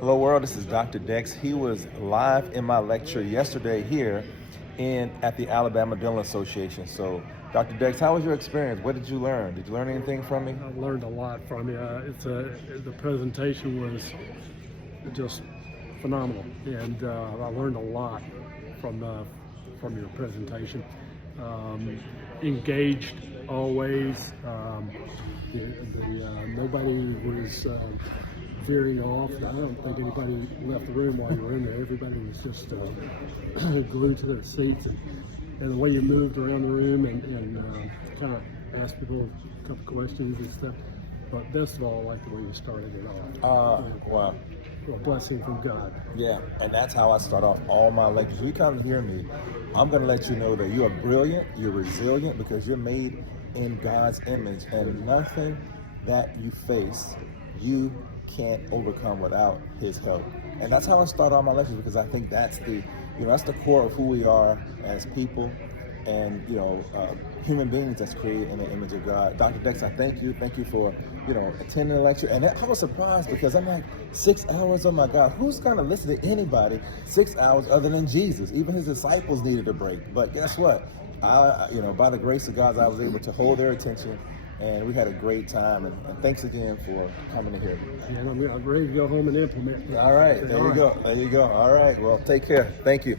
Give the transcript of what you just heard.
Hello world, this is Dr. Dex. He was live in my lecture yesterday here at the Alabama Dental Association. So, Dr. Dex, how was your experience? What did you learn? Did you learn anything from me? I learned a lot from you. The presentation was just phenomenal, and I learned a lot from your presentation. Engaged always. Nobody was veering off. I don't think anybody left the room while you were in there. Everybody was just glued to their seats, and the way you moved around the room and kind of asked people a couple questions and stuff. But best of all, I like the way you started it off. Wow. A blessing from God. Yeah, and that's how I start off all my lectures. You come to hear me, I'm going to let you know that you are brilliant, you're resilient, because you're made in God's image, and nothing that you face, you can't overcome without His help. And that's how I start all my lectures, because I think that's that's the core of who we are as people, and human beings that's created in the image of God. Dr. Dex, I thank you for attending the lecture. And I was surprised, because I'm like, 6 hours, oh my God, who's gonna listen to anybody 6 hours other than Jesus? Even His disciples needed a break. But guess what? By the grace of God, I was able to hold their attention, and we had a great time. And thanks again for coming in here. Yeah, I'm ready to go home and implement. All right, there you go. All right, well, take care. Thank you.